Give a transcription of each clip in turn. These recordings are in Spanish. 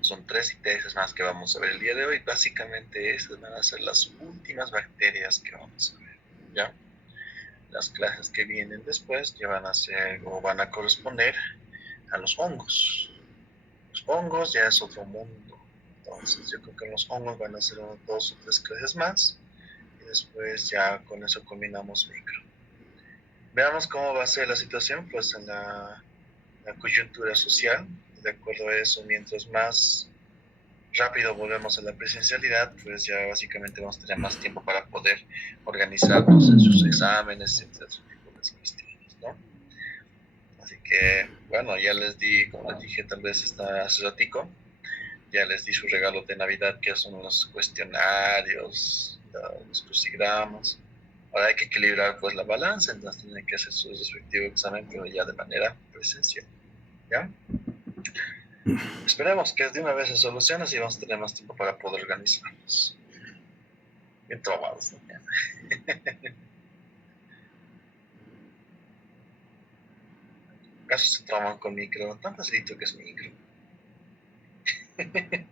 Son 3 ITS más que vamos a ver el día de hoy. Básicamente estas van a ser las últimas bacterias que vamos a ver, ¿ya? Las clases que vienen después ya van a ser o van a corresponder a los hongos. Los hongos ya es otro mundo. Entonces yo creo que los hongos van a ser 2 o 3 clases más y después ya con eso combinamos micro. Veamos cómo va a ser la situación pues en la coyuntura social. De acuerdo a eso, mientras más rápido volvemos a la presencialidad, pues ya básicamente vamos a tener más tiempo para poder organizarnos en sus exámenes, entre otro tipo de cuestiones, ¿no? Así que, bueno, ya les di, como les dije, tal vez hace ratico, ya les di su regalo de Navidad, que son los cuestionarios, los crucigramas. Ahora hay que equilibrar pues la balanza, entonces tienen que hacer su respectivo examen, pero ya de manera presencial, ¿ya? Esperemos que de una vez se solucione y vamos a tener más tiempo para poder organizarnos. Bien traumados también. ¿Acaso se trauman con micro? Tan facilito que es micro. Ay,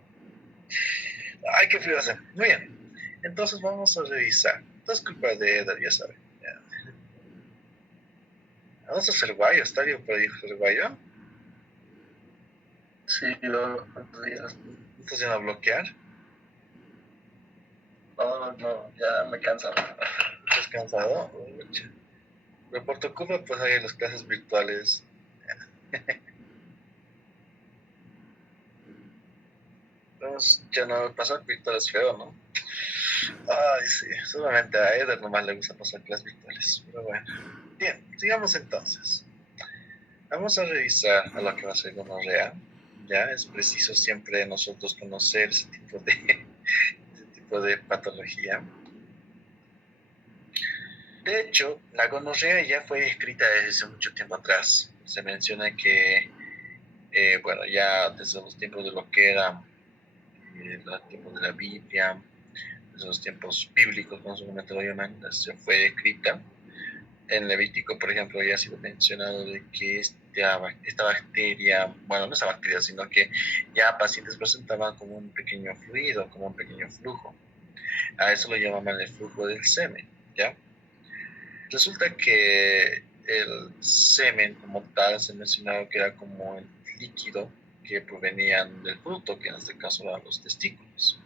qué frío hace. Muy bien. Entonces vamos a revisar. Esto es culpa de Eder, ya saben. Ya. Vamos a hacer guayo. ¿Está bien por ahí el guayo? Sí, luego, ¿cuántos días? ¿Estás yendo a bloquear? No, ya me cansa. ¿Estás cansado? Pero por tu culpa, pues hay las clases virtuales. Entonces, ya no pasar virtuales feo, ¿no? Ay, sí, solamente a Eder nomás le gusta pasar clases virtuales. Pero bueno. Bien, sigamos entonces. Vamos a revisar a lo que va a ser gonorrea. Ya es preciso siempre nosotros conocer ese tipo de patología. De hecho, la gonorrea ya fue descrita desde hace mucho tiempo atrás. Se menciona que, bueno, ya desde los tiempos de lo que era los tiempos de la Biblia, desde los tiempos bíblicos, como su momento lo llaman, se fue descrita. En Levítico, por ejemplo, ya ha sido mencionado de que esta bacteria, bueno, no esta bacteria, sino que ya pacientes presentaban como un pequeño fluido, como un pequeño flujo. A eso lo llamaban el flujo del semen, ¿ya? Resulta que el semen como tal se mencionaba que era como el líquido que provenían del fruto, que en este caso eran los testículos.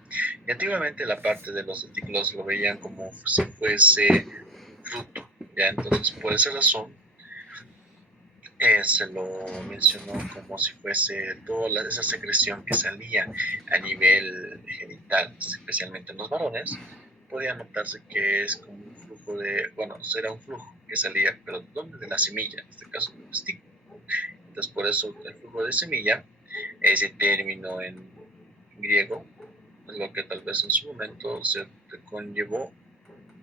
Y antiguamente la parte de los testículos lo veían como si fuese un fruto, ¿ya? Entonces, por esa razón, se lo mencionó como si fuese toda esa secreción que salía a nivel genital, especialmente en los varones, podía notarse que es como un flujo bueno, era un flujo que salía, pero ¿dónde? De la semilla, en este caso del testículo. Entonces, por eso el flujo de semilla, ese término en griego, es lo que tal vez en su momento se conllevó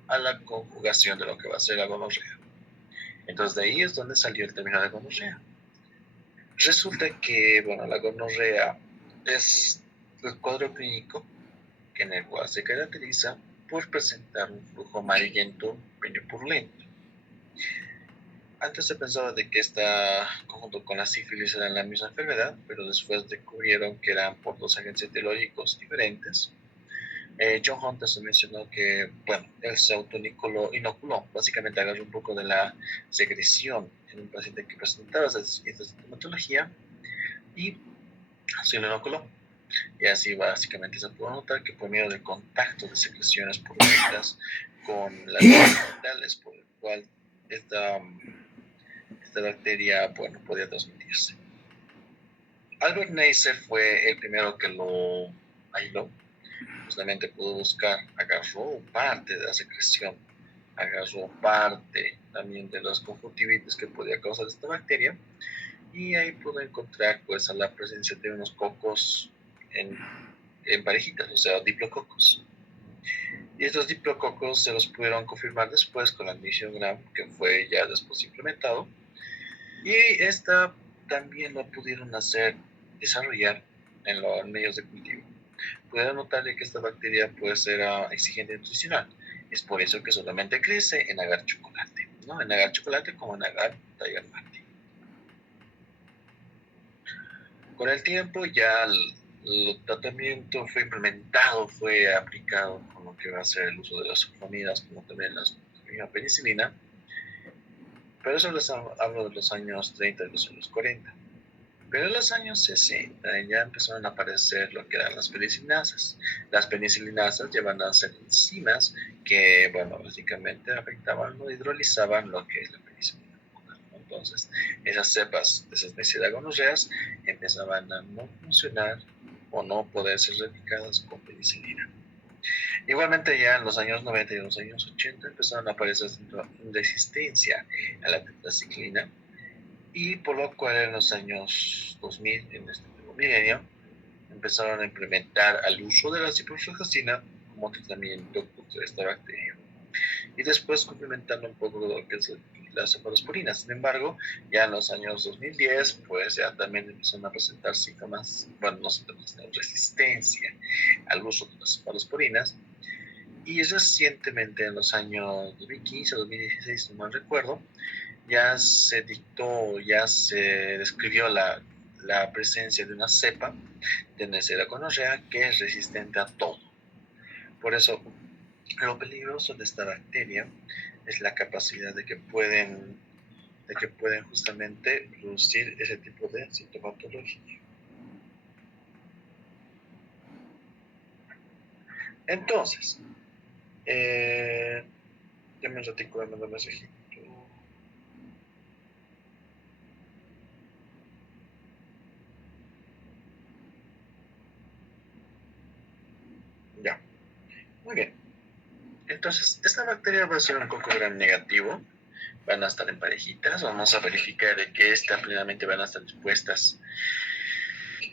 a la conjugación de lo que va a ser la gonorrea. Entonces, de ahí es donde salió el término de gonorrea. Resulta que, bueno, la gonorrea es el cuadro clínico en el cual se caracteriza por presentar un flujo amarillento medio purulento. Antes se pensaba de que esta, conjunto con la sífilis, eran la misma enfermedad, pero después descubrieron que eran por 2 agentes etiológicos diferentes. John Hunter se mencionó que, bueno, él se inoculó, básicamente agarró un poco de la secreción en un paciente que presentaba esta sintomatología y se lo inoculó. Y así básicamente se puede notar que por medio del contacto de secreciones purulentas con las genitales, por el cual esta bacteria, bueno, podía transmitirse. Albert Neisser fue el primero que lo aisló. Justamente pudo buscar, agarró parte de la secreción, agarró parte también de las conjuntivitis que podía causar esta bacteria, y ahí pudo encontrar pues a la presencia de unos cocos en parejitas, o sea, diplococos. Y estos diplococos se los pudieron confirmar después con la admisión gram, que fue ya después implementado. Y esta también lo pudieron desarrollar en los medios de cultivo. Pudieron notarle que esta bacteria pues era exigente nutricional. Es por eso que solamente crece en agar chocolate, ¿no? En agar chocolate como en agar Tiger Martin. Con el tiempo ya el tratamiento fue implementado, fue aplicado con lo que va a ser el uso de las sulfamidas, como también la penicilina, pero eso les hablo de los años 30 y los años 40. Pero en los años 60 ya empezaron a aparecer lo que eran las penicilinasas. Las penicilinasas llevan a ser enzimas que, bueno, básicamente afectaban o hidrolizaban lo que es la penicilina. Entonces, esas cepas de esas Neisseria gonorreas empezaban a no funcionar o no poder ser erradicadas con penicilina. Igualmente ya en los años 90 y en los años 80 empezaron a aparecer resistencia a la tetraciclina, y por lo cual en los años 2000, en este nuevo milenio, empezaron a implementar el uso de la ciprofloxacina como tratamiento contra esta bacteria. Y después complementando un poco lo que es las cefalosporinas. Sin embargo, ya en los años 2010, pues ya también empezaron a presentar síntomas, bueno, no síntomas, sino resistencia al uso de las cefalosporinas. Y recientemente, en los años 2015, 2016, no mal recuerdo, ya se dictó, ya se describió la presencia de una cepa de Neisseria gonorrea que es resistente a todo. Por eso, lo peligroso de esta bacteria es la capacidad de que pueden justamente producir ese tipo de sintomatología. Entonces, ya me ratico de mandar mensajito. Ya, muy bien. Entonces, esta bacteria va a ser un poco gran negativo. Van a estar en parejitas. Vamos a verificar de que plenamente van a estar dispuestas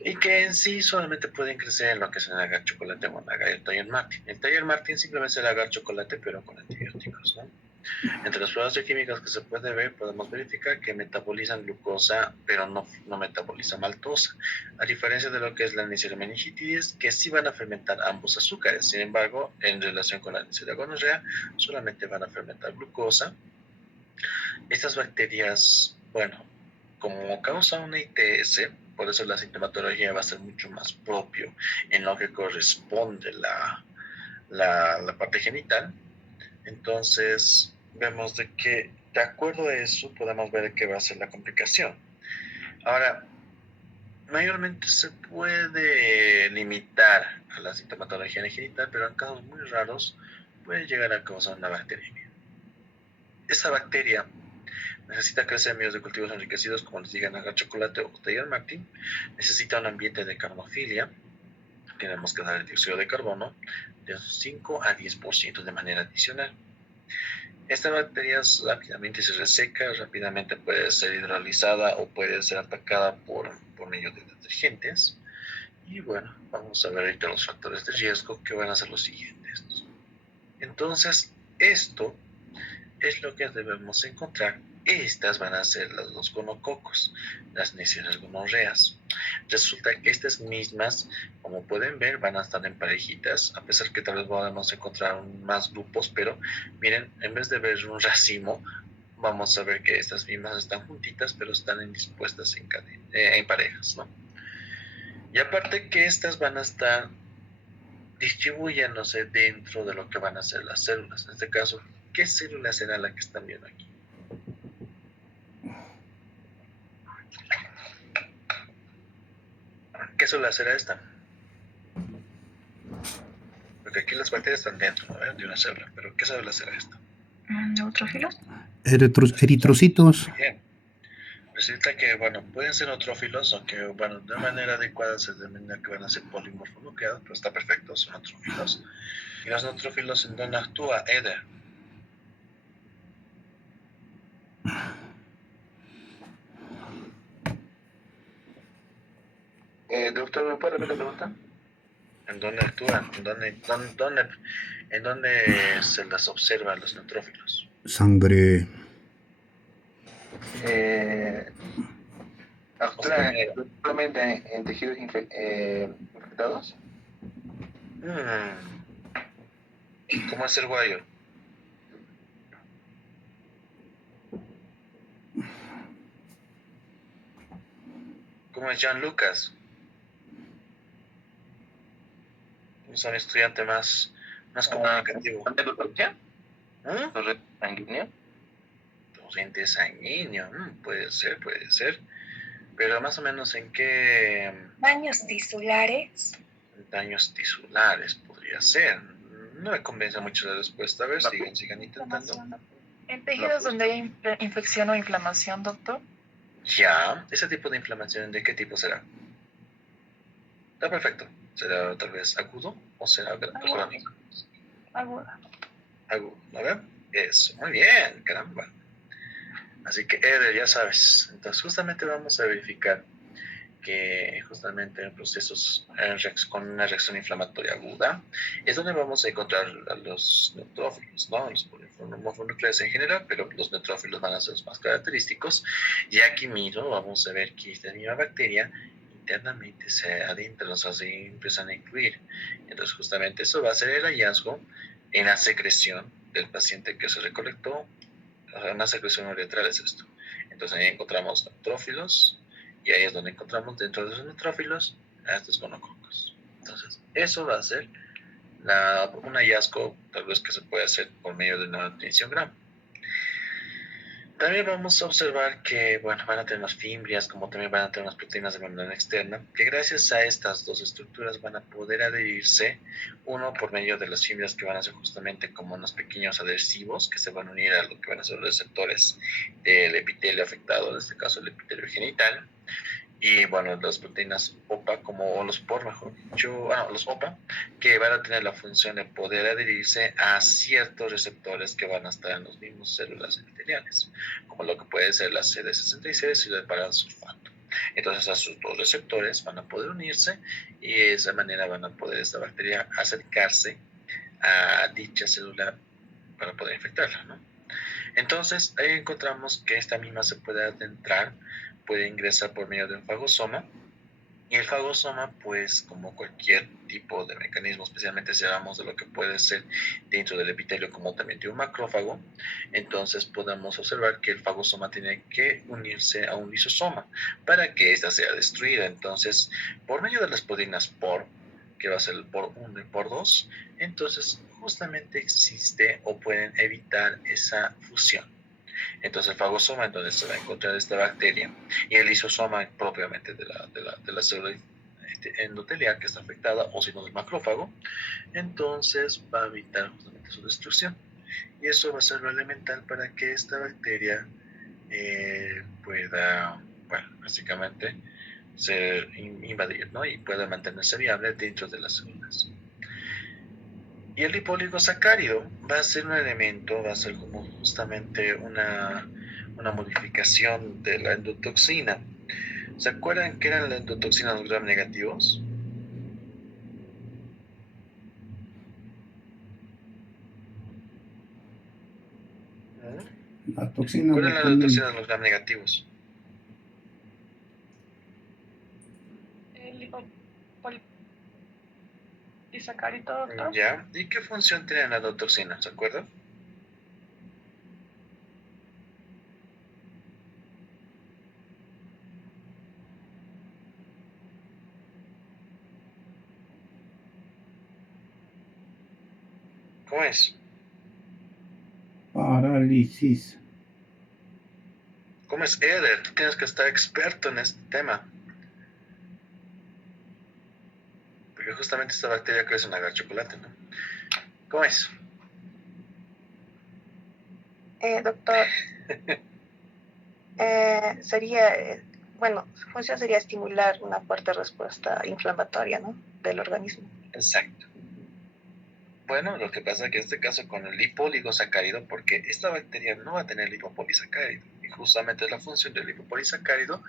y que en sí solamente pueden crecer en lo que es el agar chocolate o el Tiger Martin. El Tiger Martin simplemente es el agar chocolate, pero con antibióticos, ¿no? Entre las pruebas bioquímicas que se puede ver, podemos verificar que metabolizan glucosa, pero no metabolizan maltosa, a diferencia de lo que es la Neisseria meningitidis, que sí van a fermentar ambos azúcares. Sin embargo, en relación con la Neisseria gonorrea, solamente van a fermentar glucosa. Estas bacterias, bueno, como causa una ITS, por eso la sintomatología va a ser mucho más propio en lo que corresponde la parte genital. Entonces, vemos de que, de acuerdo a eso, podemos ver qué va a ser la complicación. Ahora, mayormente se puede limitar a la sintomatología genital, pero en casos muy raros puede llegar a causar una bacteriemia. Esa bacteria necesita crecer en medios de cultivos enriquecidos, como les dije, en agar chocolate o Tiger Martin. Necesita un ambiente de carbofilia. Tenemos que dar el dióxido de carbono de 5 a 10% de manera adicional. Esta bacteria rápidamente se reseca, rápidamente puede ser hidrolizada o puede ser atacada por medio de detergentes. Y bueno, vamos a ver ahorita los factores de riesgo, que van a ser los siguientes. Entonces, esto es lo que debemos encontrar. Estas van a ser los gonococos, las Neisseria gonorreas. Resulta que estas mismas, como pueden ver, van a estar en parejitas, a pesar que tal vez podamos encontrar más grupos, pero miren, en vez de ver un racimo, vamos a ver que estas mismas están juntitas, pero están dispuestas en parejas, ¿no? Y aparte que estas van a estar distribuyéndose dentro de lo que van a ser las células. En este caso, ¿qué célula será la que están viendo aquí? ¿Qué célula será esta? Porque aquí las bacterias están dentro, ¿no? De una célula, pero ¿qué célula será esta? ¿Neutrófilos? Eritrocitos. Bien. Resulta que, bueno, pueden ser neutrófilos, aunque, bueno, de manera adecuada se determina que van a ser polimorfonucleados, pero está perfecto, son neutrófilos. ¿Y los neutrófilos en dónde actúa? Eder. Doctor, ¿me puede repetir la pregunta? ¿En dónde actúan? ¿En dónde se las observan los neutrófilos? Sangre. ¿Actúan solamente en tejidos infectados? ¿Cómo es el guayo? ¿Cómo es John Lucas? a mi estudiante más comunicativo. ¿Endotoxia? ¿Ah? ¿Torrente sanguíneo? Torrente sanguíneo, puede ser. Pero más o menos en qué Daños tisulares. daños tisulares podría ser. No me convence mucho la respuesta. A ver, sigan intentando. En tejidos donde hay infección o inflamación, doctor. Ya, ese tipo de inflamación, ¿de qué tipo será? Está perfecto. ¿Será tal vez agudo o será crónico? Aguda. Agudo, a ver. Eso, muy bien, caramba. Así que, Eder, ya sabes. Entonces, justamente vamos a verificar que justamente en procesos con una reacción inflamatoria aguda es donde vamos a encontrar a los neutrófilos, ¿no? Los mononucleares en general, pero los neutrófilos van a ser los más característicos. Y aquí mismo vamos a ver que esta misma bacteria internamente se adentra, o sea, se empiezan a incluir. Entonces, justamente eso va a ser el hallazgo en la secreción del paciente que se recolectó. Una secreción uretral es esto. Entonces, ahí encontramos neutrófilos. Y ahí es donde encontramos dentro de los neutrófilos a estos gonococos. Entonces, eso va a ser un hallazgo, tal vez que se puede hacer por medio de una tinción Gram. También vamos a observar que, bueno, van a tener unas fimbrias, como también van a tener unas proteínas de membrana externa, que gracias a estas dos estructuras van a poder adherirse, uno por medio de las fimbrias que van a ser justamente como unos pequeños adhesivos que se van a unir a lo que van a ser los receptores del epitelio afectado, en este caso el epitelio genital. Y bueno, las proteínas OPA, o los POR, mejor dicho, los OPA, que van a tener la función de poder adherirse a ciertos receptores que van a estar en las mismas células epiteliales, como lo que puede ser la CD66 y la parasulfato. Entonces, a sus dos receptores van a poder unirse y de esa manera van a poder esta bacteria acercarse a dicha célula para poder infectarla, ¿no? Entonces, ahí encontramos que esta misma se puede adentrar, puede ingresar por medio de un fagosoma. Y el fagosoma, pues, como cualquier tipo de mecanismo, especialmente si hablamos de lo que puede ser dentro del epitelio, como también de un macrófago, entonces podemos observar que el fagosoma tiene que unirse a un lisosoma para que ésta sea destruida. Entonces, por medio de las proteínas POR, que va a ser el POR 1 y POR 2, entonces justamente existe o pueden evitar esa fusión. Entonces el fagosoma, en donde se va a encontrar esta bacteria, y el lisosoma propiamente de la célula endotelial que está afectada, o si no del macrófago, entonces va a evitar justamente su destrucción. Y eso va a ser lo elemental para que esta bacteria pueda, bueno, básicamente invadir, ¿no? Y pueda mantenerse viable dentro de las células. Y el lipoligosacárido va a ser un elemento, va a ser como justamente una modificación de la endotoxina. ¿Se acuerdan qué eran la endotoxina los gram negativos? La toxina ¿Cuál era la endotoxina de los gram negativos? El liposacárido, doctor. ¿Ya? ¿Y qué función tiene la endotoxina? ¿Se acuerdan? ¿Cómo es? Parálisis. ¿Cómo es, Eder? Tú tienes que estar experto en este tema. Porque justamente esta bacteria crece en agar chocolate, ¿no? ¿Cómo es? Doctor, sería, bueno, su función sería estimular una fuerte respuesta inflamatoria, ¿no? Del organismo. Exacto. Bueno, lo que pasa es que en este caso con el lipoligosacárido, porque esta bacteria no va a tener lipopolisacárido, y justamente la función del lipopolisacárido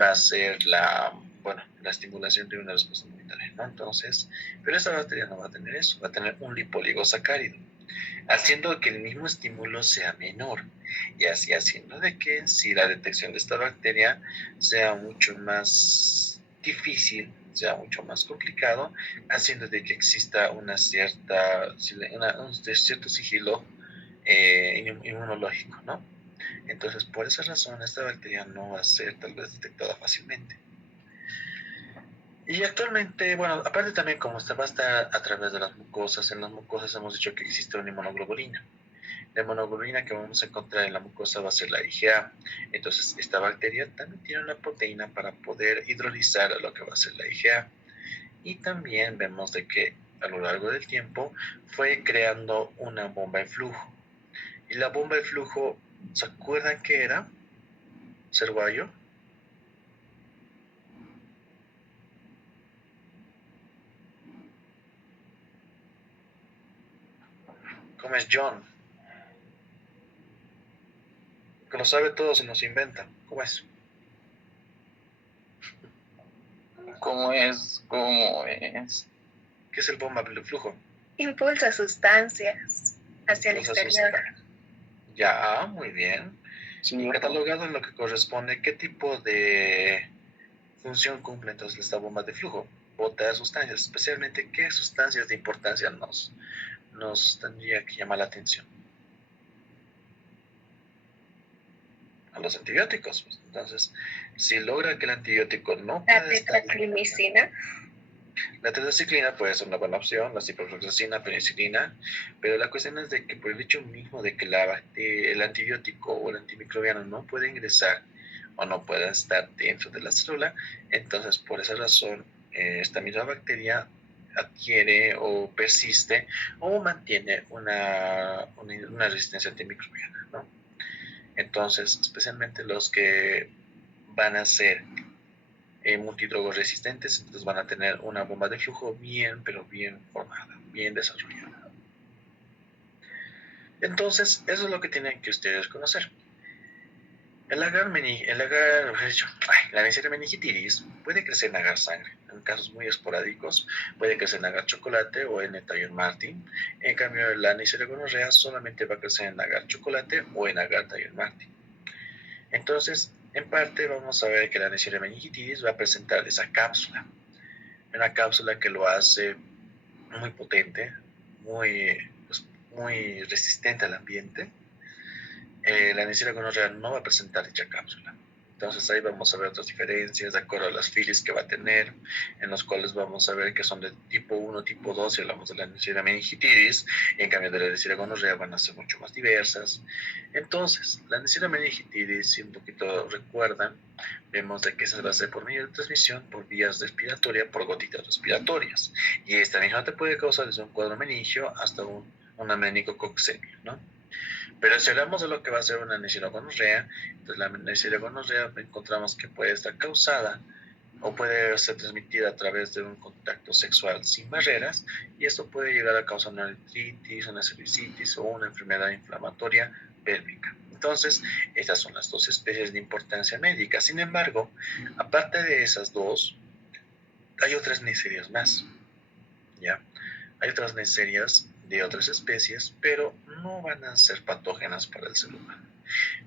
va a ser la estimulación de una respuesta inmunitaria, ¿no? Entonces, pero esta bacteria no va a tener eso, va a tener un lipoligosacárido, haciendo que el mismo estímulo sea menor, y así haciendo de que si la detección de esta bacteria sea mucho más difícil, sea mucho más complicado, haciendo de que exista un cierto sigilo inmunológico, ¿no? Entonces, por esa razón, esta bacteria no va a ser tal vez detectada fácilmente. Y actualmente, bueno, aparte también como va a estar a través de las mucosas, en las mucosas hemos dicho que existe una inmunoglobulina. La inmunoglobulina que vamos a encontrar en la mucosa va a ser la IgA. Entonces, esta bacteria también tiene una proteína para poder hidrolizar a lo que va a ser la IgA. Y también vemos de que a lo largo del tiempo fue creando una bomba de flujo. Y la bomba de flujo, ¿se acuerdan qué era? Cerguayo. ¿Cómo es John? Que lo sabe todo se nos inventa. ¿Cómo es? ¿Cómo es? ¿Cómo es? ¿Qué es el bomba de flujo? Impulsa sustancias hacia el Impulsa exterior. Ya, muy bien. Sí, Y catalogado en lo que corresponde, ¿qué tipo de función cumple entonces esta bomba de flujo? Botar sustancias, especialmente qué sustancias de importancia nos tendría que llamar la atención. A los antibióticos, pues. Entonces, si logra que el antibiótico no La pueda estar... tetraclimicina. La tetraciclina puede ser una buena opción, la ciprofloxacina, penicilina, pero la cuestión es de que por el hecho mismo de que el antibiótico o el antimicrobiano no puede ingresar o no pueda estar dentro de la célula, entonces por esa razón esta misma bacteria adquiere o persiste o mantiene una resistencia antimicrobiana, ¿no? Entonces, especialmente los que van a ser multidrogos resistentes, entonces van a tener una bomba de flujo bien, pero bien formada, bien desarrollada. Entonces, eso es lo que tienen que ustedes conocer. La Neisseria meningitis puede crecer en agar sangre. En casos muy esporádicos puede crecer en agar chocolate o en Tallón Martin. En cambio, la Neisseria gonorrea solamente va a crecer en agar chocolate o en agar Tallón Martin. Entonces, en parte vamos a ver que la Neisseria meningitis va a presentar esa cápsula. Una cápsula que lo hace muy potente, muy resistente al ambiente. La Neisseria gonorrea no va a presentar dicha cápsula. Entonces ahí vamos a ver otras diferencias de acuerdo a las filis que va a tener, en los cuales vamos a ver que son de tipo 1, tipo 2, si hablamos de la Neisseria meningitis, y en cambio de la Neisseria gonorrea van a ser mucho más diversas. Entonces, la Neisseria meningitis, si un poquito recuerdan, vemos de que se va a hacer por medio de transmisión, por vías respiratorias, por gotitas respiratorias. Y esta misma te puede causar desde un cuadro meningio hasta una meningococcemia, ¿no? Pero si hablamos de lo que va a ser una Neisseria gonorrea, entonces la Neisseria gonorrea encontramos que puede estar causada o puede ser transmitida a través de un contacto sexual sin barreras, y esto puede llegar a causar una artritis, una cervicitis o una enfermedad inflamatoria pélvica. Entonces, estas son las dos especies de importancia médica. Sin embargo, aparte de esas dos, hay otras Neisserias más, ¿ya? Hay otras Neisserias de otras especies, pero no van a ser patógenas para el ser humano.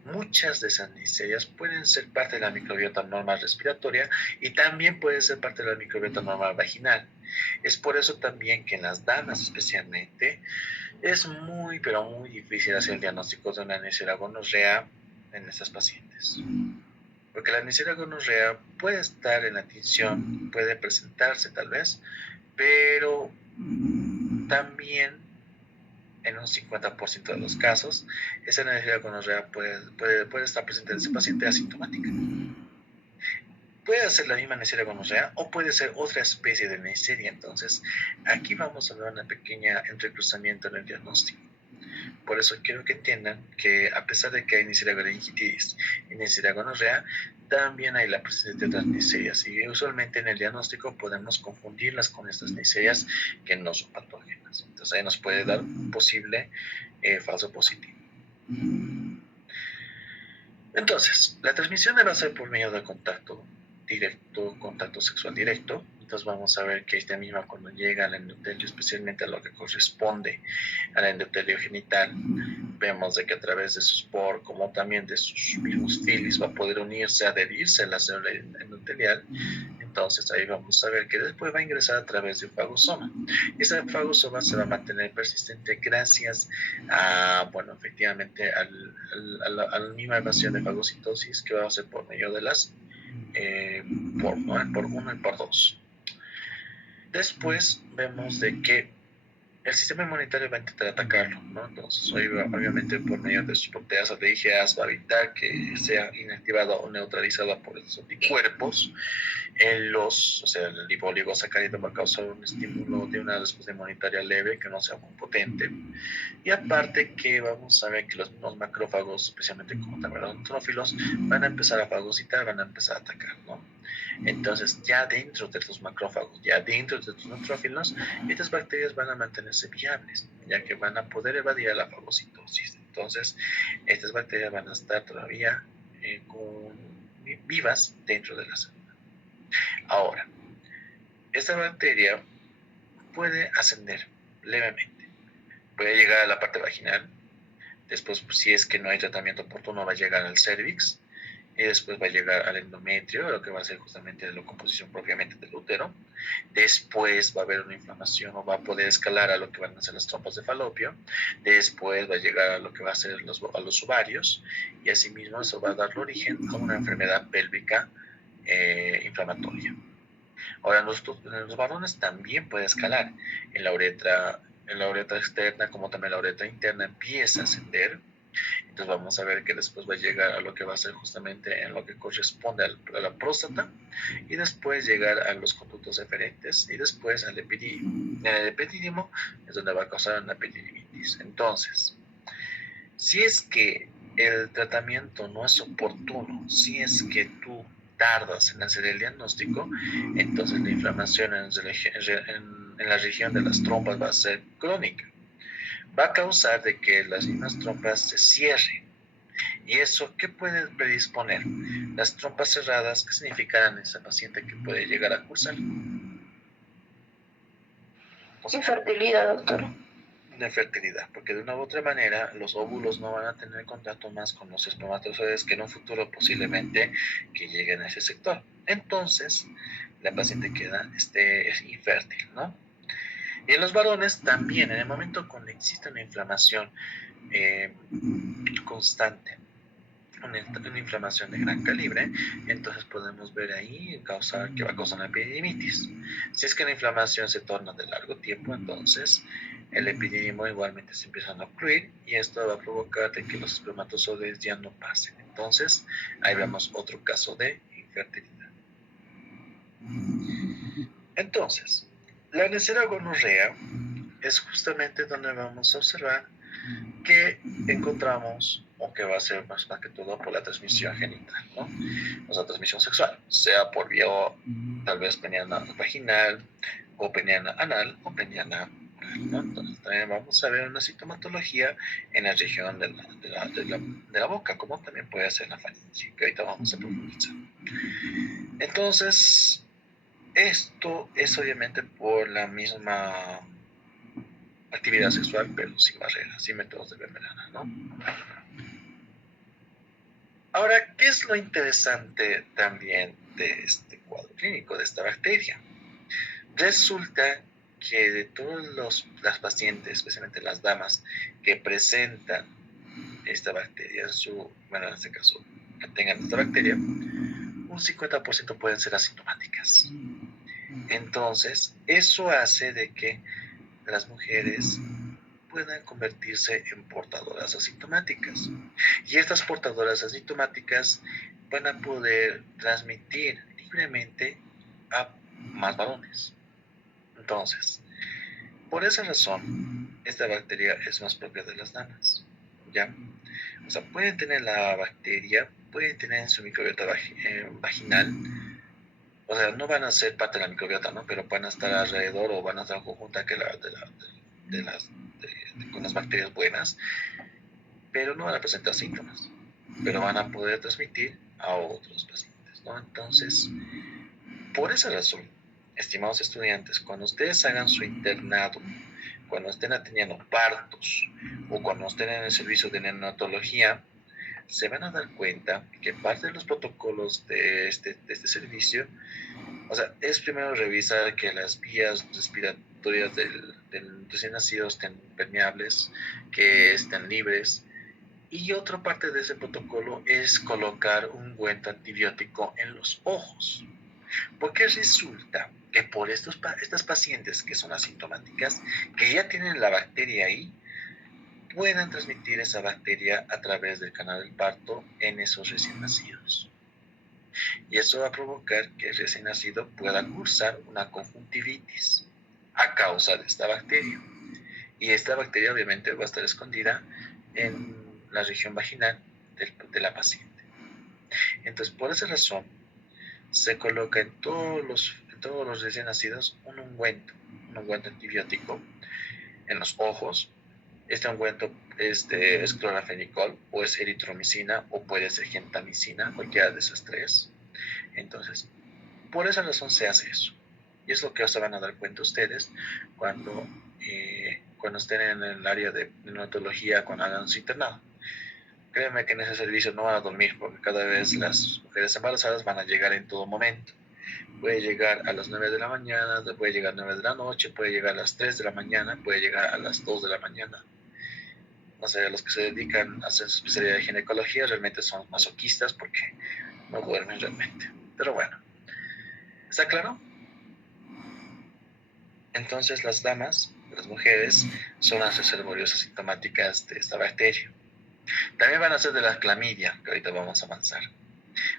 Muchas de esas Neisserias pueden ser parte de la microbiota normal respiratoria y también pueden ser parte de la microbiota normal vaginal. Es por eso también que en las damas especialmente es muy, pero muy difícil hacer el diagnóstico de una Neisseria gonorrea en estas pacientes. Porque la Neisseria gonorrea puede estar en la tinción, puede presentarse tal vez, pero también en un 50% de los casos, esa Neisseria gonorrea puede estar presente en ese paciente asintomática. Puede ser la misma Neisseria gonorrea o puede ser otra especie de Neisseria. Entonces, aquí vamos a ver una pequeña entrecruzamiento en el diagnóstico. Por eso quiero que entiendan que a pesar de que hay Neisseria meningitis y Neisseria gonorrea, también hay la presencia de otras Neisserias, y usualmente en el diagnóstico podemos confundirlas con estas Neisserias que no son patógenas. Entonces ahí nos puede dar un posible falso positivo. Entonces, la transmisión va a ser por medio de contacto directo, contacto sexual directo. Entonces vamos a ver que esta misma cuando llega al endotelio, especialmente a lo que corresponde al endotelio genital, vemos de que a través de sus poros, como también de sus mismos filis, va a poder unirse, adherirse a la célula endotelial. Entonces ahí vamos a ver que después va a ingresar a través de un fagosoma. Ese fagosoma se va a mantener persistente gracias a, bueno, efectivamente a la misma evasión de fagocitosis que va a ser por medio de las por 1 y por 2. Después vemos de que el sistema inmunitario va a intentar atacarlo, ¿no? Entonces, obviamente, por medio de sus proteasas de IgAs va a evitar que sea inactivada o neutralizada por esos anticuerpos. O sea, el lipoligosacárido va a causar un estímulo de una respuesta inmunitaria leve que no sea muy potente. Y aparte que vamos a ver que los macrófagos, especialmente como también los neutrófilos, van a empezar a fagocitar, van a empezar a atacar, ¿no? Entonces, ya dentro de los macrófagos, ya dentro de los neutrófilos, estas bacterias van a mantenerse viables, ya que van a poder evadir a la fagocitosis. Entonces, estas bacterias van a estar todavía vivas dentro de la célula. Ahora, esta bacteria puede ascender levemente, puede llegar a la parte vaginal, después, si es que no hay tratamiento oportuno, va a llegar al cervix, y después va a llegar al endometrio, lo que va a ser justamente la composición propiamente del útero. Después va a haber una inflamación o va a poder escalar a lo que van a ser las trompas de falopio. Después va a llegar a lo que va a ser a los ovarios, y asimismo eso va a dar origen a una enfermedad pélvica inflamatoria. Ahora, en los varones también puede escalar. En la uretra externa como también la uretra interna empieza a ascender. Entonces vamos a ver que después va a llegar a lo que va a ser justamente en lo que corresponde a la próstata, y después llegar a los conductos eferentes, y después al epidídimo. En el epidídimo es donde va a causar una epididimitis. Entonces, si es que el tratamiento no es oportuno, si es que tú tardas en hacer el diagnóstico, entonces la inflamación en la región de las trompas va a ser crónica. Va a causar de que las mismas trompas se cierren. ¿Y eso qué puede predisponer? Las trompas cerradas, ¿qué significarán en esa paciente que puede llegar a cursar? Infertilidad, doctor. De fertilidad, porque de una u otra manera los óvulos no van a tener contacto más con los espermatozoides, que en un futuro posiblemente que lleguen a ese sector. Entonces, la paciente queda infértil, ¿no? Y en los varones también, en el momento cuando existe una inflamación constante, una inflamación de gran calibre, entonces podemos ver ahí que va a causar una epididimitis. Si es que la inflamación se torna de largo tiempo, entonces el epididimo igualmente se empieza a ocluir, y esto va a provocar de que los espermatozoides ya no pasen. Entonces, ahí vemos otro caso de infertilidad. Entonces, la Neisseria gonorrea es justamente donde vamos a observar que encontramos, o que va a ser más que todo por la transmisión genital, ¿no? O sea, transmisión sexual, sea por vía tal vez peniana vaginal, o peniana anal, o peniana oral, ¿no? Entonces también vamos a ver una sintomatología en la región de la boca, como también puede ser la faringe, que ahorita vamos a profundizar. Entonces, esto es obviamente por la misma actividad sexual, pero sin barreras, sin métodos de membrana, ¿no? Ahora, ¿qué es lo interesante también de este cuadro clínico, de esta bacteria? Resulta que de todas las pacientes, especialmente las damas, que presentan esta bacteria, en este caso, que tengan esta bacteria, un 50% pueden ser asintomáticas. Entonces, eso hace de que las mujeres puedan convertirse en portadoras asintomáticas. Y estas portadoras asintomáticas van a poder transmitir libremente a más varones. Entonces, por esa razón, esta bacteria es más propia de las damas, ¿ya? O sea, pueden tener la bacteria, pueden tener en su microbiota vaginal, o sea, no van a ser parte de la microbiota, ¿no? Pero van a estar alrededor, o van a estar en conjunta con las bacterias buenas, pero no van a presentar síntomas, pero van a poder transmitir a otros pacientes, ¿no? Entonces, por esa razón, estimados estudiantes, cuando ustedes hagan su internado, cuando estén atendiendo partos, o cuando estén en el servicio de neonatología, se van a dar cuenta que parte de los protocolos de este servicio, o sea, es primero revisar que las vías respiratorias del recién nacido estén permeables, que estén libres, y otra parte de ese protocolo es colocar un ungüento antibiótico en los ojos, porque resulta que por estas pacientes que son asintomáticas, que ya tienen la bacteria ahí, puedan transmitir esa bacteria a través del canal del parto en esos recién nacidos. Y eso va a provocar que el recién nacido pueda cursar una conjuntivitis a causa de esta bacteria. Y esta bacteria obviamente va a estar escondida en la región vaginal de la paciente. Entonces, por esa razón, se coloca en todos los recién nacidos un ungüento antibiótico en los ojos. Este ungüento es clorafenicol o es eritromicina o puede ser gentamicina, cualquiera de esas tres. Entonces, por esa razón se hace eso. Y es lo que se van a dar cuenta ustedes cuando estén en el área de neonatología, cuando hagan su internado. Créanme que en ese servicio no van a dormir porque cada vez las mujeres embarazadas van a llegar en todo momento. Puede llegar a las 9 de la mañana, puede llegar a las 9 de la noche, puede llegar a las 3 de la mañana, puede llegar a las 2 de la mañana. No sé, los que se dedican a hacer su especialidad de ginecología realmente son masoquistas porque no duermen realmente. Pero bueno, ¿está claro? Entonces las damas, las mujeres, son las reservorios asintomáticas de esta bacteria. También van a ser de la clamidia, que ahorita vamos a avanzar.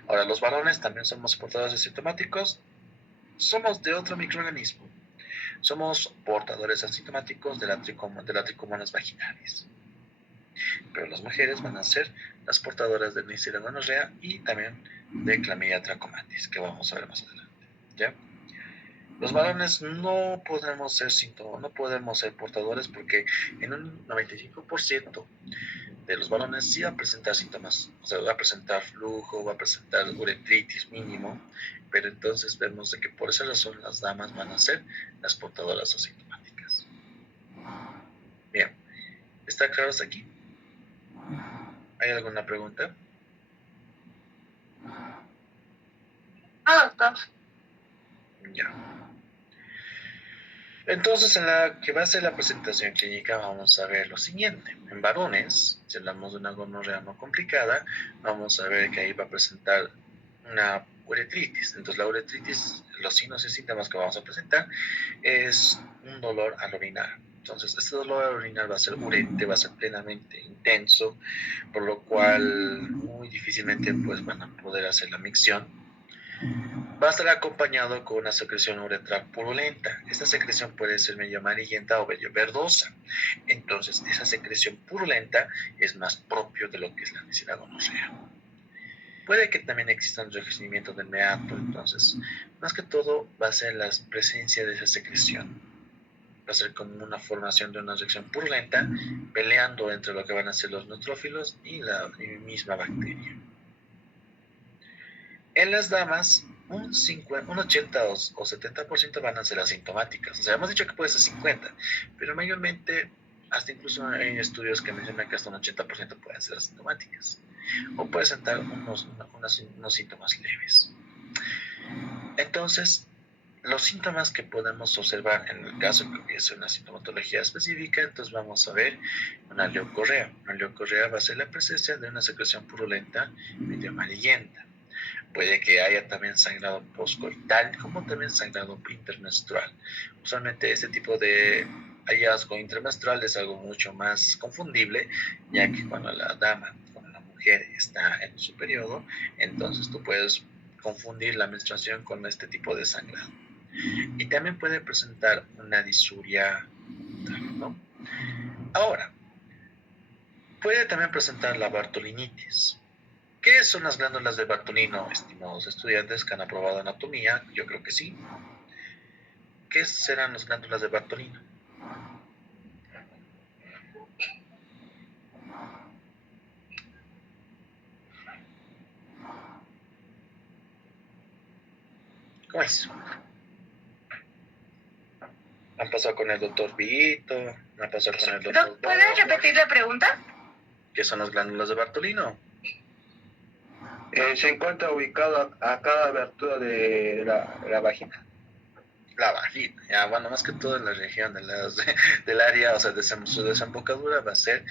Ahora, los varones también somos portadores asintomáticos. Somos de otro microorganismo. Somos portadores asintomáticos de la tricomonas vaginalis. Pero las mujeres van a ser las portadoras de Neisseria gonorrea y también de Clamidia trachomatis, que vamos a ver más adelante. ¿Ya? Los varones no podemos ser portadores porque en un 95% de los varones sí va a presentar síntomas, o sea, va a presentar flujo, va a presentar uretritis mínimo, pero entonces vemos de que por esa razón las damas van a ser las portadoras asintomáticas. Bien, ¿está claro hasta aquí? ¿Hay alguna pregunta? Doctor. Ya. Entonces, en la que va a ser la presentación clínica, vamos a ver lo siguiente. En varones, si hablamos de una gonorrea no complicada, vamos a ver que ahí va a presentar una uretritis. Entonces, la uretritis, los signos y síntomas que vamos a presentar es un dolor al orinar. Entonces, este dolor al orinar va a ser urente, va a ser plenamente intenso, por lo cual muy difícilmente pues, van a poder hacer la micción. Va a estar acompañado con una secreción uretral purulenta. Esta secreción puede ser medio amarillenta o medio verdosa. Entonces, esa secreción purulenta es más propio de lo que es la Neisseria gonorrea. Puede que también exista un enrojecimiento del meato. Entonces, más que todo, va a ser la presencia de esa secreción. Va a ser como una formación de una reacción purulenta peleando entre lo que van a ser los neutrófilos y la misma bacteria. En las damas, un 80 o 70% van a ser asintomáticas. O sea, hemos dicho que puede ser 50, pero mayormente, hasta incluso hay estudios que mencionan que hasta un 80% pueden ser asintomáticas. O puede presentar unos síntomas leves. Entonces, los síntomas que podemos observar en el caso que hubiese una sintomatología específica, entonces vamos a ver una leucorrea. Una leucorrea va a ser la presencia de una secreción purulenta medio amarillenta. Puede que haya también sangrado postcoital, como también sangrado intermenstrual. Usualmente este tipo de hallazgo intermenstrual es algo mucho más confundible, ya que cuando la mujer está en su periodo, entonces tú puedes confundir la menstruación con este tipo de sangrado. Y también puede presentar una disuria, ¿no? Ahora, puede también presentar la bartolinitis. ¿Qué son las glándulas de Bartolino, estimados estudiantes que han aprobado anatomía? Yo creo que sí. ¿Qué serán las glándulas de Bartolino? ¿Cómo es? ¿Han pasado con el doctor Vito? ¿Han pasado con el doctor... ¿Puedes repetir la pregunta? ¿Qué son las glándulas de Bartolino? Se encuentra ubicado a cada abertura de la vagina. La vagina, ya, bueno, más que todo en la región del área, o sea, su desembocadura va a ser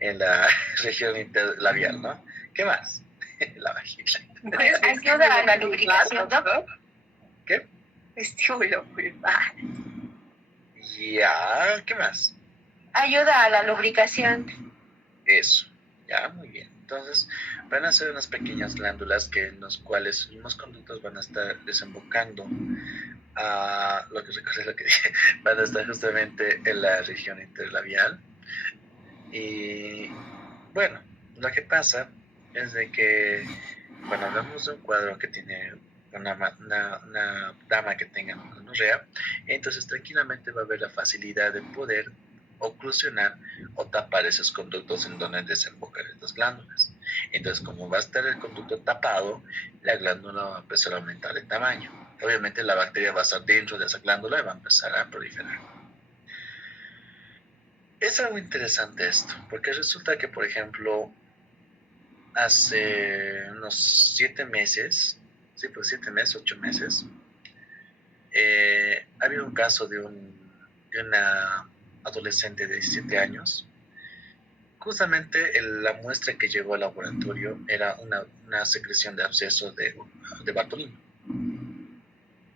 en la región interlabial, ¿no? ¿Qué más? La vagina. Ayuda a la lubricación, ¿no? ¿Qué? Estímulo vulvar. Ya, ¿qué más? Ayuda a la lubricación. Eso, ya, muy bien. Entonces, van a ser unas pequeñas glándulas que en los cuales los conductos van a estar desembocando a lo que recuerdo lo que dije, van a estar justamente en la región interlabial. Y bueno, lo que pasa es de que cuando hablamos de un cuadro que tiene una dama que tenga gonorrea, entonces tranquilamente va a haber la facilidad de poder oclusionar o tapar esos conductos en donde desembocan estas glándulas. Entonces, como va a estar el conducto tapado, la glándula va a empezar a aumentar de tamaño. Obviamente la bacteria va a estar dentro de esa glándula y va a empezar a proliferar. Es algo interesante esto, porque resulta que, por ejemplo, hace unos 7 meses, sí, pues 7 meses, 8 meses, había un caso de una adolescente de 17 años. Justamente la muestra que llegó al laboratorio era una secreción de absceso de Bartolino.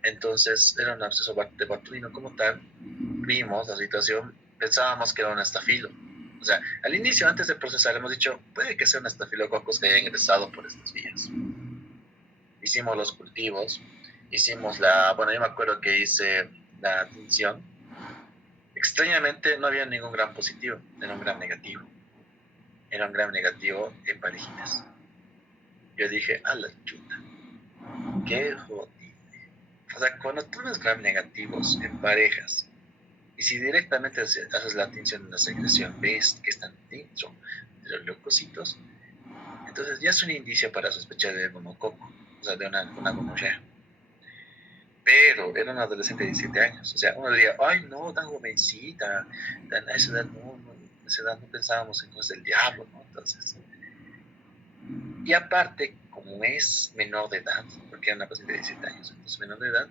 Entonces, era un absceso de Bartolino como tal. Vimos la situación, pensábamos que era un estafilo. O sea, al inicio, antes de procesar, hemos dicho, puede que sea un estafilococcus que haya ingresado por estas vías. Hicimos los cultivos, bueno, yo me acuerdo que hice la tinción. Extrañamente no había ningún gram positivo, era un gram negativo. Era un gram negativo en parejitas. Yo dije, a la chuta, qué jodido. O sea, cuando tú ves gram negativos en parejas, y si directamente haces la tinción de la secreción, ves que están dentro de los leucocitos, entonces ya es un indicio para sospechar de gonococo, o sea, de una gonorrea. Pero era una adolescente de 17 años, o sea, uno diría, ay, no, tan jovencita, a esa edad a esa edad no pensábamos en cosas del diablo, ¿no? Entonces, y aparte, como es menor de edad, porque era una paciente de 17 años, entonces menor de edad,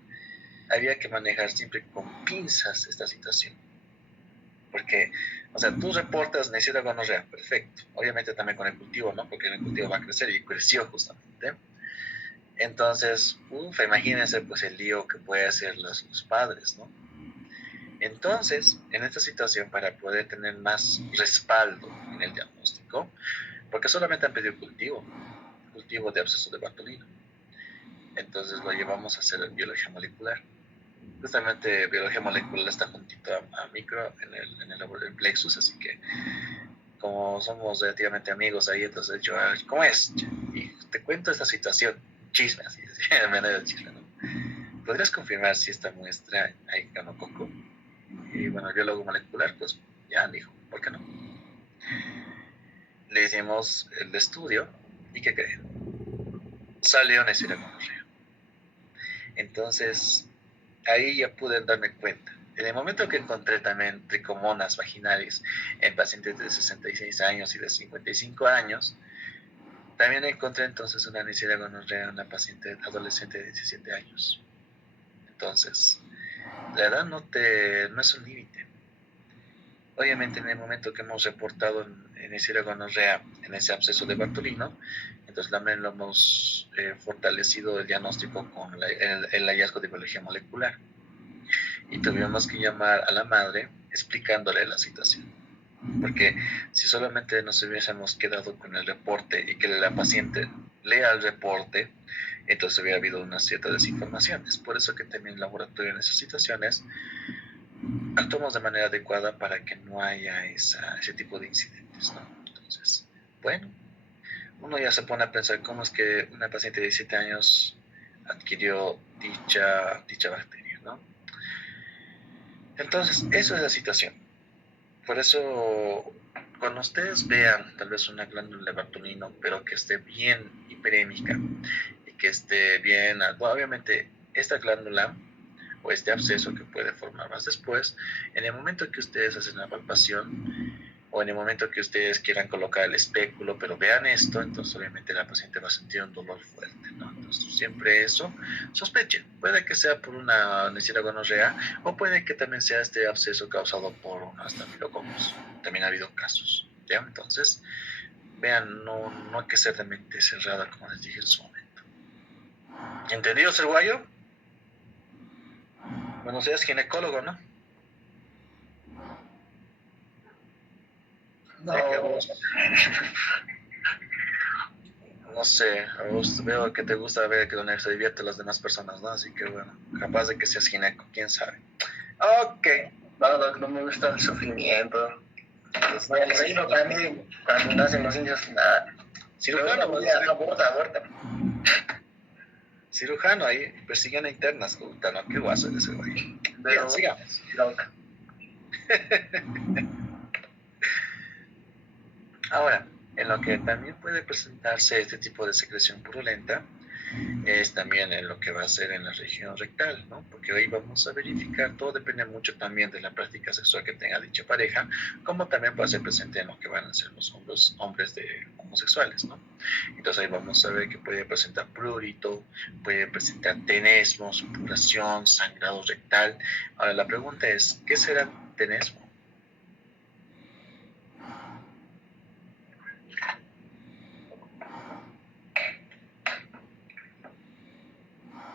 había que manejar siempre con pinzas esta situación. Porque, o sea, tú reportas necesidad de gonorrea, perfecto. Obviamente también con el cultivo, ¿no? Porque el cultivo va a crecer y creció justamente. Entonces, imagínense pues el lío que puede hacer los padres, ¿no? Entonces, en esta situación, para poder tener más respaldo en el diagnóstico, porque solamente han pedido cultivo de absceso de Bartolino. Entonces lo llevamos a hacer en biología molecular. Justamente biología molecular está juntito a micro en el Plexus, así que como somos relativamente amigos ahí, entonces yo, ¿cómo es? Y te cuento esta situación, chisme, así, de manera de chisme, ¿no? ¿Podrías confirmar si esta muestra hay gonococo? Y bueno, el biólogo molecular, pues ya dijo, ¿por qué no? Le hicimos el estudio, ¿y qué creen? Salió Neisseria gonorrea. Entonces, ahí ya pude darme cuenta. En el momento que encontré también tricomonas vaginales en pacientes de 66 años y de 55 años, también encontré entonces una Neisseria gonorrea en una paciente adolescente de 17 años. Entonces, la edad no es un límite. Obviamente en el momento que hemos reportado en Neisseria gonorrea en ese absceso de Bartolino, entonces también lo hemos fortalecido el diagnóstico con el hallazgo de biología molecular. Y tuvimos que llamar a la madre explicándole la situación. Porque si solamente nos hubiésemos quedado con el reporte y que la paciente lea el reporte, entonces hubiera habido una cierta desinformación. Es por eso que también el laboratorio en esas situaciones actuamos de manera adecuada para que no haya ese tipo de incidentes, ¿no? Entonces, bueno, uno ya se pone a pensar cómo es que una paciente de 17 años adquirió dicha bacteria, ¿no? Entonces, eso es la situación. Por eso, cuando ustedes vean tal vez una glándula de Bartolino, pero que esté bien hiperémica y que esté bien, bueno, obviamente esta glándula o este absceso que puede formar más después, en el momento que ustedes hacen la palpación o en el momento que ustedes quieran colocar el espéculo, pero vean esto, entonces obviamente la paciente va a sentir un dolor fuerte, ¿no? Entonces siempre eso, sospechen, puede que sea por una Neisseria gonorrea o puede que también sea este absceso causado por un estafilococcus. También ha habido casos, ¿ya? Entonces, vean, no hay que ser de mente cerrada, como les dije en su momento. ¿Entendido, Cerguayo? Bueno, seas ginecólogo, ¿no? No, Ya que a vos, no sé, a vos veo que te gusta ver que donde se divierten las demás personas, ¿no? Así que bueno, capaz de que seas gineco, quién sabe. Ok, no me gusta el sufrimiento. entonces, No, el reino también, cuando nacen los niños, nada. cirujano, Pero ya, aborta. cirujano ahí, persiguiendo internas, puta, no, qué guaso es ese güey. Bien, Pero, sigamos. loca. Ahora, en lo que también puede presentarse este tipo de secreción purulenta es también en lo que va a ser en la región rectal, ¿no? Porque ahí vamos a verificar, todo depende mucho también de la práctica sexual que tenga dicha pareja, como también puede ser presente en lo que van a ser los hombres de homosexuales, ¿no? Entonces ahí vamos a ver que puede presentar prurito, puede presentar tenesmo, supuración, sangrado rectal. Ahora la pregunta es, ¿qué será tenesmo?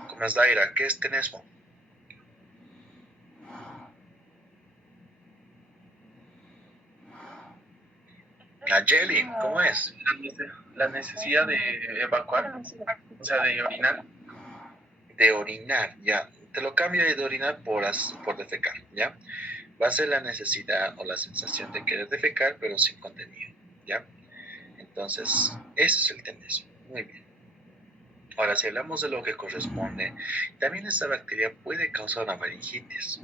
¿Cómo es Daira? ¿Qué es tenesmo? Nayeli, ¿cómo es? La necesidad de evacuar, o sea, de orinar. De orinar, ya. Te lo cambio de orinar por defecar, ¿ya? Va a ser la necesidad o la sensación de querer defecar, pero sin contenido, ¿ya? Entonces, ese es el tenesmo. Muy bien. Ahora, si hablamos de lo que corresponde, también esta bacteria puede causar una faringitis.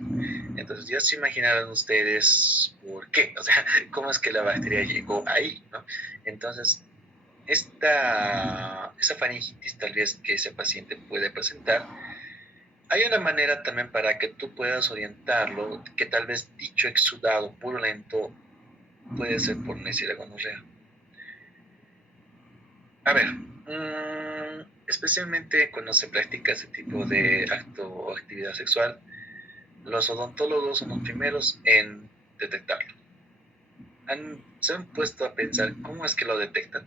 Entonces, ya se imaginarán ustedes por qué, o sea, cómo es que la bacteria llegó ahí, ¿no? Entonces, esa faringitis tal vez que ese paciente puede presentar, hay una manera también para que tú puedas orientarlo, que tal vez dicho exudado purulento puede ser por Neisseria gonorrea. A ver, especialmente cuando se practica ese tipo de acto o actividad sexual, los odontólogos son los primeros en detectarlo. ¿Se han puesto a pensar cómo es que lo detectan?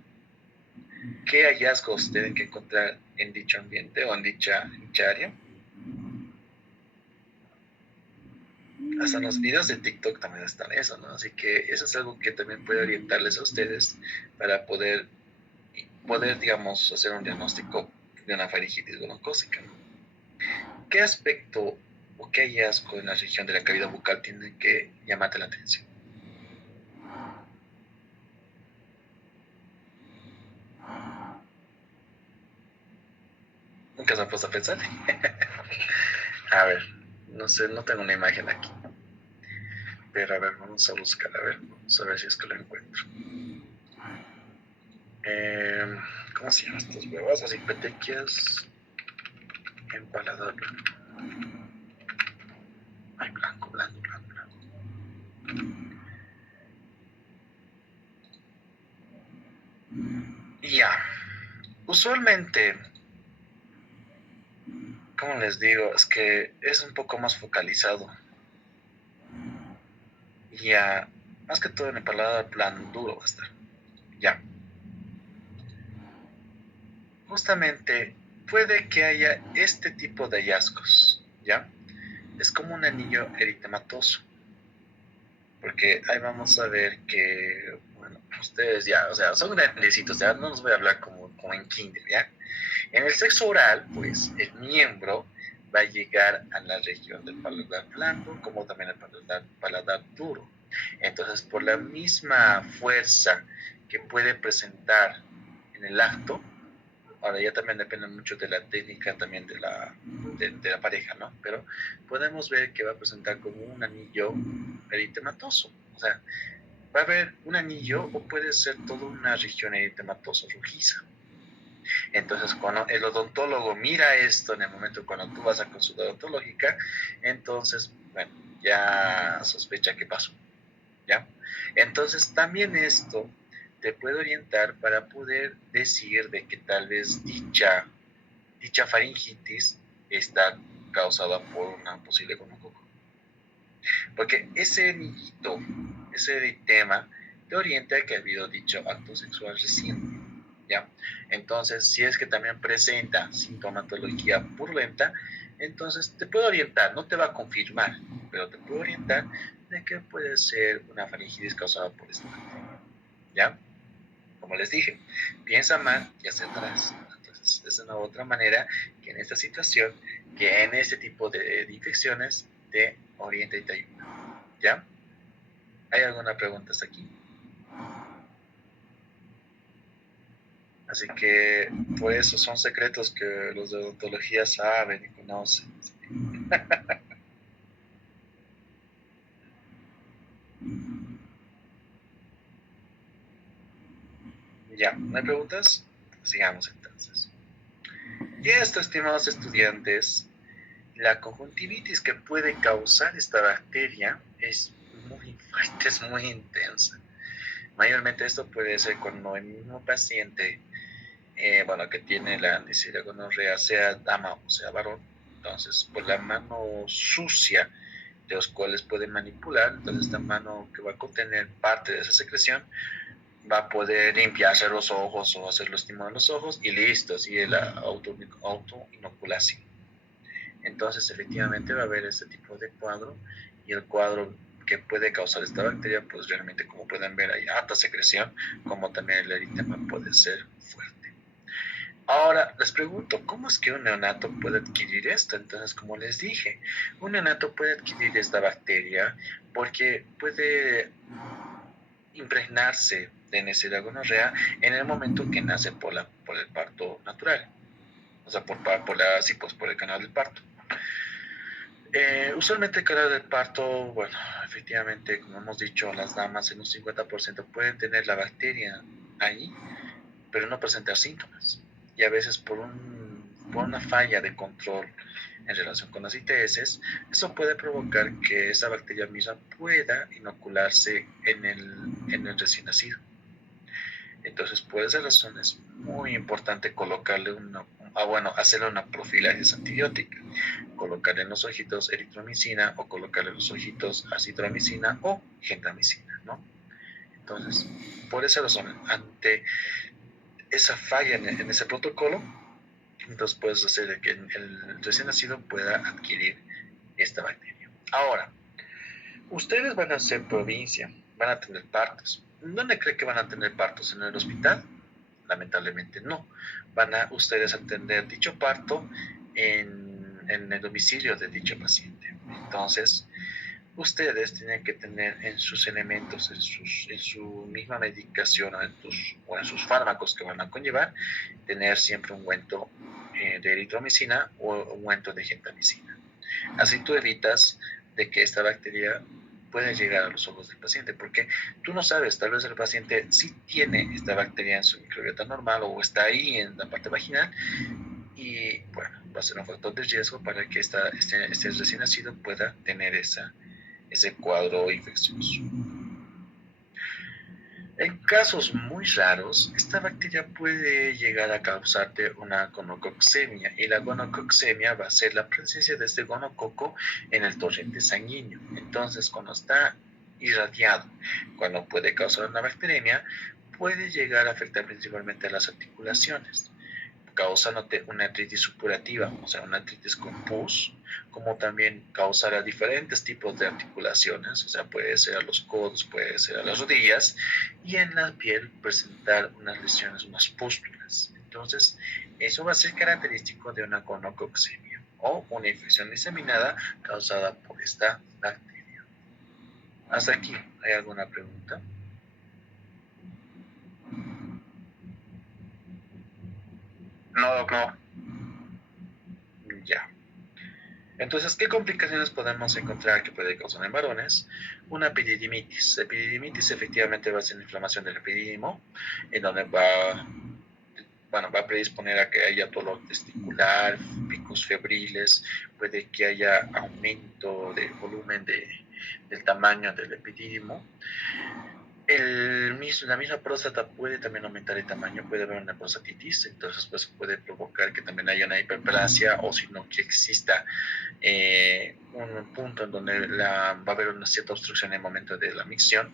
¿Qué hallazgos tienen que encontrar en dicho ambiente o en dicha área? Hasta en los videos de TikTok también están eso, ¿no? Así que eso es algo que también puede orientarles a ustedes para poder, digamos, hacer un diagnóstico de una faringitis broncócica, ¿no? ¿Qué aspecto o qué hallazgo en la región de la cavidad bucal tiene que llamarte la atención? Nunca se han puesto a pensar. A ver, no sé, no tengo una imagen aquí. Pero a ver, vamos a buscar, vamos a ver si es que lo encuentro. ¿Cómo se llaman estos huevos? Así, petequias en paladar. Ay, blanco. Ya. Usualmente, como les digo, es que es un poco más focalizado. Ya, más que todo en el paladar plano, duro va a estar. Ya. Justamente puede que haya este tipo de hallazgos, ¿ya? Es como un anillo eritematoso. Porque ahí vamos a ver que, bueno, ustedes ya, o sea, son grandecitos, ya no los voy a hablar como en kinder, ¿ya? En el sexo oral, pues, el miembro va a llegar a la región del paladar blando, como también el paladar duro. Entonces, por la misma fuerza que puede presentar en el acto, ahora ya también depende mucho de la técnica también de la pareja, ¿no? Pero podemos ver que va a presentar como un anillo eritematoso. O sea, va a haber un anillo o puede ser toda una región eritematosa rojiza. Entonces, cuando el odontólogo mira esto en el momento cuando tú vas a consulta odontológica, entonces, bueno, ya sospecha qué pasó, ¿ya? Entonces, también esto te puede orientar para poder decir de que tal vez dicha faringitis está causada por una posible gonococo. Porque ese anillito, ese eritema, te orienta a que ha habido dicho acto sexual reciente, ¿ya? ¿ya? Entonces, si es que también presenta sintomatología purulenta, entonces te puedo orientar, no te va a confirmar, pero te puedo orientar de que puede ser una faringitis causada por esta bacteria, ¿ya? Como les dije, piensa mal y acertarás. Entonces, es una otra manera que en esta situación, que en este tipo de infecciones, te orienta y te ayuda, ¿ya? ¿Hay alguna pregunta hasta aquí? Así que, por eso son secretos que los de odontología saben y conocen. Ya, ¿no hay preguntas? Sigamos entonces. Y esto, estimados estudiantes, la conjuntivitis que puede causar esta bacteria es muy fuerte, es muy intensa. Mayormente esto puede ser cuando el mismo paciente, que tiene la Neisseria gonorrea, sea dama o sea varón, entonces por la mano sucia de los cuales puede manipular, entonces esta mano que va a contener parte de esa secreción va a poder limpiarse los ojos o hacer los estímulos de los ojos y listo, sigue la autoinoculación. Entonces efectivamente va a haber este tipo de cuadro, y el cuadro que puede causar esta bacteria, pues realmente, como pueden ver, hay alta secreción, como también el eritema puede ser fuerte. Ahora, les pregunto, ¿cómo es que un neonato puede adquirir esto? Entonces, como les dije, un neonato puede adquirir esta bacteria porque puede impregnarse de Neisseria gonorrea en el momento que nace por el parto natural, o sea, por el canal del parto. Usualmente el canal del parto, bueno, efectivamente, como hemos dicho, las damas en un 50% pueden tener la bacteria ahí, pero no presentar síntomas. Y a veces por una falla de control en relación con las ITS, eso puede provocar que esa bacteria misma pueda inocularse en el recién nacido. Entonces, por esa razón es muy importante colocarle hacerle una profilaxis antibiótica, colocarle en los ojitos eritromicina o colocarle en los ojitos acitromicina o gentamicina, ¿no? Entonces, por esa razón, ante esa falla en ese protocolo, entonces puedes hacer que el recién nacido pueda adquirir esta bacteria. Ahora, ustedes van a ser provincia, van a tener partos. ¿Dónde cree que van a tener partos? ¿En el hospital? Lamentablemente no. Van a ustedes atender dicho parto en el domicilio de dicho paciente. Entonces, ustedes tienen que tener en sus elementos, en su misma medicación o en sus fármacos que van a conllevar, tener siempre un ungüento de eritromicina o ungüento de gentamicina. Así tú evitas de que esta bacteria puede llegar a los ojos del paciente, porque tú no sabes, tal vez el paciente sí tiene esta bacteria en su microbiota normal o está ahí en la parte vaginal, y bueno, va a ser un factor de riesgo para que este recién nacido pueda tener ese cuadro infeccioso. En casos muy raros, esta bacteria puede llegar a causarte una gonococcemia, y la gonococcemia va a ser la presencia de este gonococo en el torrente sanguíneo. Entonces, cuando está irradiado, cuando puede causar una bacteriemia, puede llegar a afectar principalmente a las articulaciones, causándote una artritis supurativa, o sea, una artritis con pus, como también causar a diferentes tipos de articulaciones, o sea, puede ser a los codos, puede ser a las rodillas, y en la piel presentar unas lesiones, unas pústulas. Entonces, eso va a ser característico de una gonococcemia o una infección diseminada causada por esta bacteria. Hasta aquí, ¿hay alguna pregunta? No, doctor. Ya. Entonces, ¿qué complicaciones podemos encontrar que puede causar en varones? Una epididimitis. Epididimitis efectivamente va a ser inflamación del epidídimo, en donde va a predisponer a que haya dolor testicular, picos febriles, puede que haya aumento del volumen del tamaño del epidídimo. La misma próstata puede también aumentar el tamaño, puede haber una prostatitis, entonces pues puede provocar que también haya una hiperplasia, o si no, que exista un punto en donde va a haber una cierta obstrucción en el momento de la micción.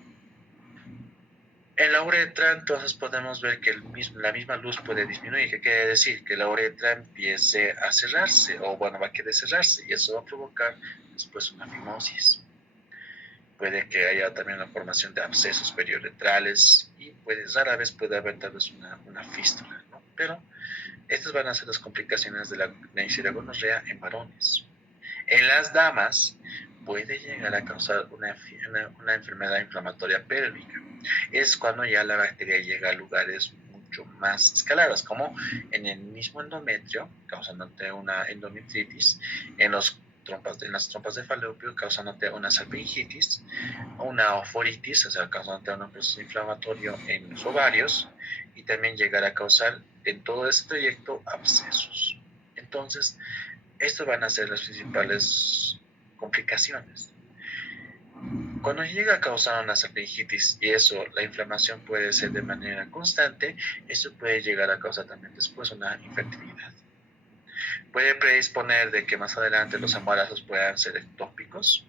En la uretra, entonces podemos ver que la misma luz puede disminuir. ¿Qué quiere decir? Que la uretra empiece a cerrarse, o bueno, va a querer cerrarse, y eso va a provocar después una fimosis. Puede que haya también la formación de abscesos periuretrales, y rara vez puede haber tal vez una fístula, ¿no? Pero estas van a ser las complicaciones de la Neisseria gonorrea en varones. En las damas puede llegar a causar una enfermedad inflamatoria pélvica. Es cuando ya la bacteria llega a lugares mucho más escalados, como en el mismo endometrio, causándote una endometritis, en las trompas de falopio, causándote una salpingitis, una oforitis, o sea, causándote un proceso inflamatorio en los ovarios, y también llegar a causar en todo ese trayecto abscesos. Entonces, estas van a ser las principales complicaciones. Cuando llega a causar una salpingitis y eso, la inflamación puede ser de manera constante, eso puede llegar a causar también después una infertilidad. Puede predisponer de que más adelante los embarazos puedan ser ectópicos,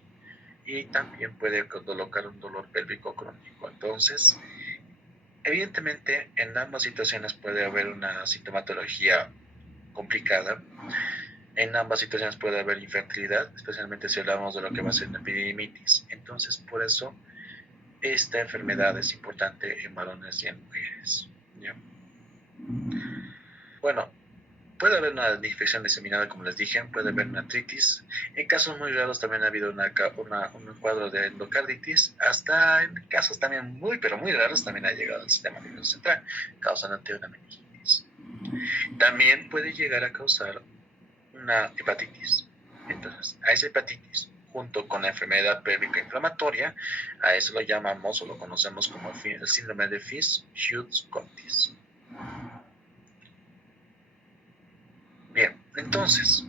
y también puede colocar un dolor pélvico crónico. Entonces, evidentemente, en ambas situaciones puede haber una sintomatología complicada. En ambas situaciones puede haber infertilidad, especialmente si hablamos de lo que va a ser una epididimitis. Entonces, por eso, esta enfermedad es importante en varones y en mujeres, ¿ya? Bueno, puede haber una infección diseminada, como les dije, puede haber una artritis. En casos muy raros también ha habido un cuadro de endocarditis. Hasta en casos también muy, pero muy raros también ha llegado al sistema nervioso central, causando una meningitis. También puede llegar a causar una hepatitis. Entonces, a esa hepatitis, junto con la enfermedad pélvica inflamatoria, a eso lo llamamos o lo conocemos como el síndrome de Fisz-Hughes-Comtis. Bien, entonces,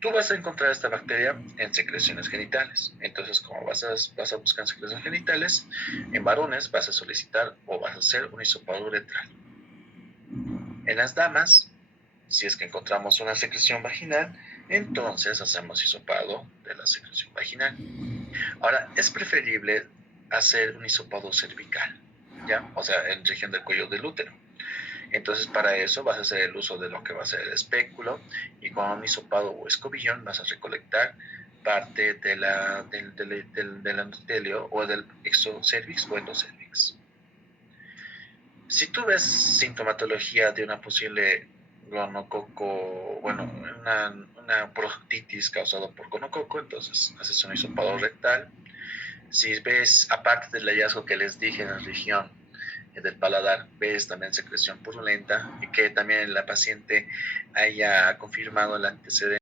tú vas a encontrar esta bacteria en secreciones genitales. Entonces, como vas a buscar en secreciones genitales, en varones vas a solicitar o vas a hacer un hisopado uretral. En las damas, si es que encontramos una secreción vaginal, entonces hacemos hisopado de la secreción vaginal. Ahora, es preferible hacer un hisopado cervical, ¿ya? O sea, en región del cuello del útero. Entonces, para eso vas a hacer el uso de lo que va a ser el espéculo, y con un hisopado o escobillón vas a recolectar parte del endotelio o del exocervix o endocervix. Si tú ves sintomatología de una posible gonococo, bueno, una proctitis causada por gonococo, entonces haces un hisopado rectal. Si ves, aparte del hallazgo que les dije en la región del paladar, ves también secreción purulenta, y que también la paciente haya confirmado el antecedente